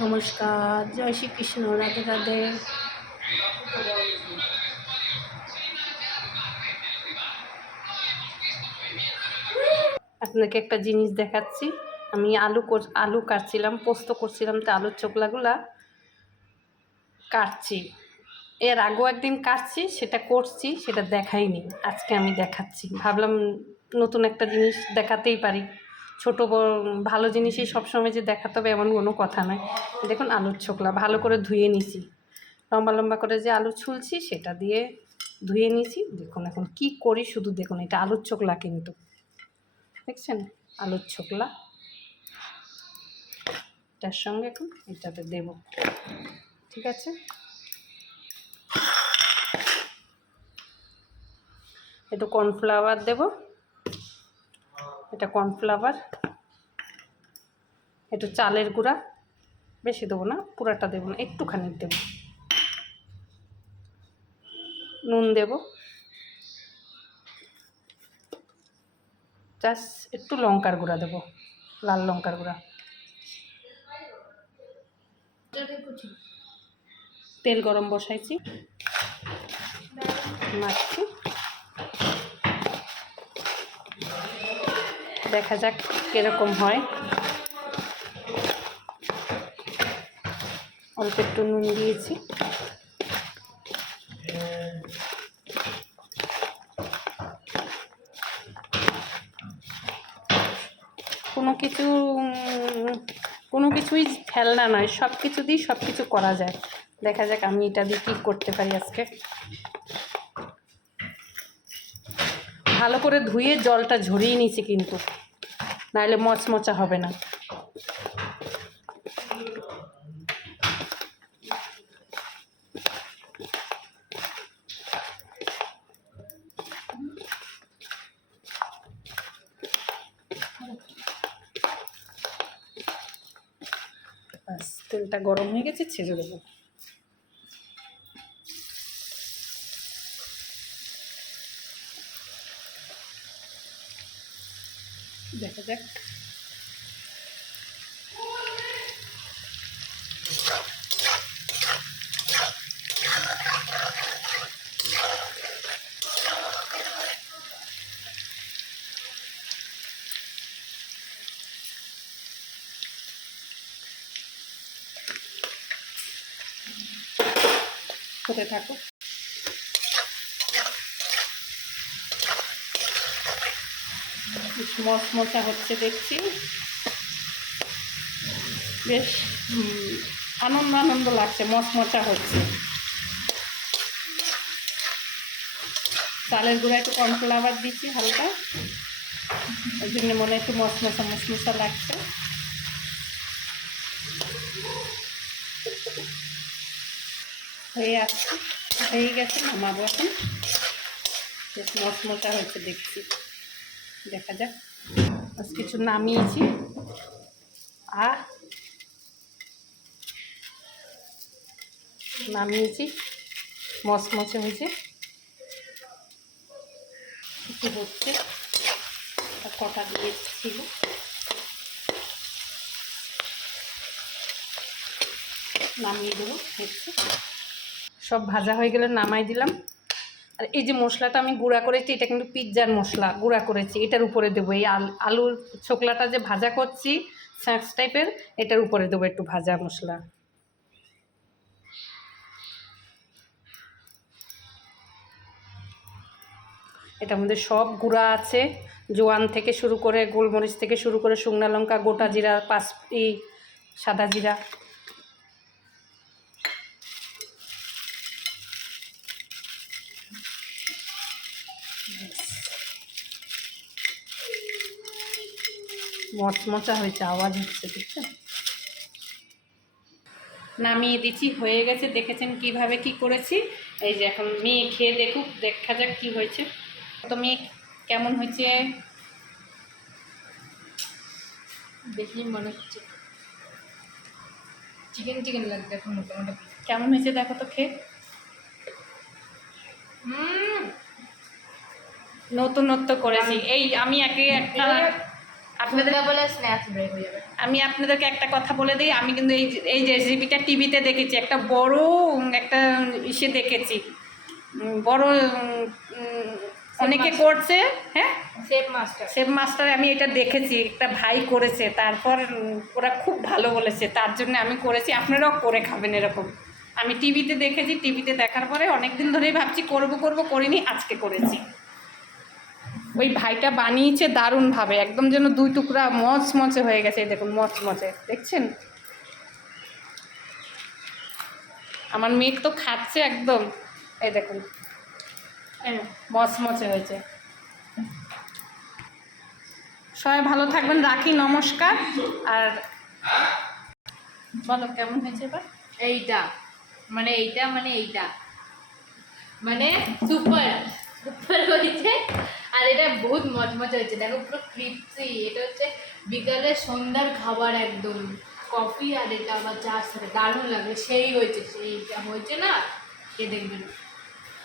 নমস্কার, জয় শ্রীকৃষ্ণ, রাধে রাধে। আপনাকে একটা জিনিস দেখাচ্ছি। আমি আলু কাটছিলাম, পোস্ত করছিলাম, তো আলুর চোকলাগুলা কাটছি। এর আগেও একদিন কাটছি, সেটা করছি, সেটা দেখাইনি। আজকে আমি দেখাচ্ছি, ভাবলাম নতুন একটা জিনিস দেখাতেই পারি। ছোটো বড় ভালো জিনিসই সবসময় যে দেখাতে হবে এমন কোনো কথা নয়। দেখুন আলুর ছোকলা ভালো করে ধুয়ে নিছি, লম্বা লম্বা করে যে আলু ছুলছি সেটা দিয়ে ধুয়ে নিয়েছি। দেখুন এখন কি করি শুধু দেখুন। এটা আলুর ছোকলা, কিন্তু দেখছেন আলুর ছোকলা। এটার সঙ্গে এখন এটাতে দেব, ঠিক আছে। একটু কর্নফ্লাওয়ার দেব, এটা কর্নফ্লাওয়ার, একটু চালের গুঁড়া, বেশি দেবো না, পুরাটা দেবো না, একটুখানি দেব। নুন দেব, জাস্ট একটু লঙ্কার গুঁড়া দেবো, লাল লঙ্কার গুঁড়া। তেল গরম বসাইছি, মাখছি, দেখা যাক কীরকম হয়। অল্প একটু নুন দিয়েছি, কোনো কিছুই ফেলনা নয়, সব কিছু দিয়ে সব কিছু করা যায়। দেখা যাক আমি এটা দিয়ে কী করতে পারি আজকে। ভালো করে ধুয়ে জলটা ঝরিয়ে নিয়েছি, কিন্তু নাহলে মচমচা হবে না। ব্যাস, তেলটা গরম হয়ে গেছে, ছেড়ে দেবো। দেখা যাক। হতে থাকো। মচমচা হচ্ছে দেখছি, বেশ আনন্দ লাগছে, মচমচা হচ্ছে। চালের গুঁড়া একটু কর্নফ্লাওয়ার দিচ্ছি হালকা, ওই জন্য মনে একটু মচমচা লাগছে। হয়ে গেছে, নামাবো এখন। বেশ মচমচা হয়েছে দেখছি, দেখা যাক। আজ কিছু নামিয়েছি, মচমচে হয়েছে, কিছু হচ্ছে, কটা দিয়েছিল। নামিয়ে দেবো, হচ্ছে সব ভাজা হয়ে গেলে নামাই দিলাম। আর এই যে মশলাটা আমি গুঁড়া করেছি, এটা কিন্তু পিৎজার মশলা গুঁড়া করেছি, এটার উপরে দেবো। এই আলুর ছোকলাটা যে ভাজা করছি স্ন্যাক্স টাইপের, এটার উপরে দেবো একটু ভাজা মশলা। এটার মধ্যে সব গুঁড়া আছে, জোয়ান থেকে শুরু করে, গোলমরিচ থেকে শুরু করে, শুকনো লঙ্কা, গোটা জিরা, সাদা জিরা। মচমচা হয়েছে, আওয়াজ হচ্ছে, দেখছেন। নামিয়ে দিচ্ছি, হয়ে গেছে। দেখেছেন কিভাবে কি করেছি। এই যে এখন মেয়ে খেয়ে দেখুক, দেখা যাক কি হয়েছে। তো মেয়ে কেমন হয়েছে দেখি, মনে হচ্ছে চিকেন লাগবে এখন মোটামুটি। কেমন হয়েছে দেখো তো খেয়ে। নতুনত্ব করেছি। এই আমি আপনাদের বলে স্ন্যাক্স ব্রেক হয়ে যাবে। আমি আপনাদেরকে একটা কথা বলে দিই, আমি কিন্তু এই রেসিপিটা টিভিতে দেখেছি, একটা বড় একটা ইসে দেখেছি, বড় অনেকে করছে। হ্যাঁ, শেফ মাস্টার। শেফ মাস্টার আমি এটা দেখেছি, একটা ভাই করেছে, তারপর ওরা খুব ভালো বলেছে, তার জন্য আমি করেছি। আপনারাও করে খাবেন এরকম। আমি টিভিতে দেখেছি, টিভিতে দেখার পরে অনেক দিন ধরেই ভাবছি করব করব, করিনি, আজকে করেছি। ওই ভাইটা বানিয়েছে দারুণভাবে, একদম যেন দুই টুকরা মচমচে হয়ে গেছে। এই দেখুন মচমচে, দেখছেন? আমার মেয়ে তো খাচ্ছে একদম, এই দেখুন মচমচে হয়েছে। সবাই ভালো থাকবেন, রাখি, নমস্কার। আর বলো কেমন হয়েছে এবার? এইটা মানে সুপার সুপার হয়েছে। আর এটা বহুত মজমজা হয়েছে, দেখো পুরো ক্রিপসি। এটা হচ্ছে বিকালের সন্ধ্যার খাবার, একদম কফি আর এটা আবার চার সাথে দারুণ লাগে। সেই হয়েছে, সেইটা হয়েছে না, কে দেখবেন।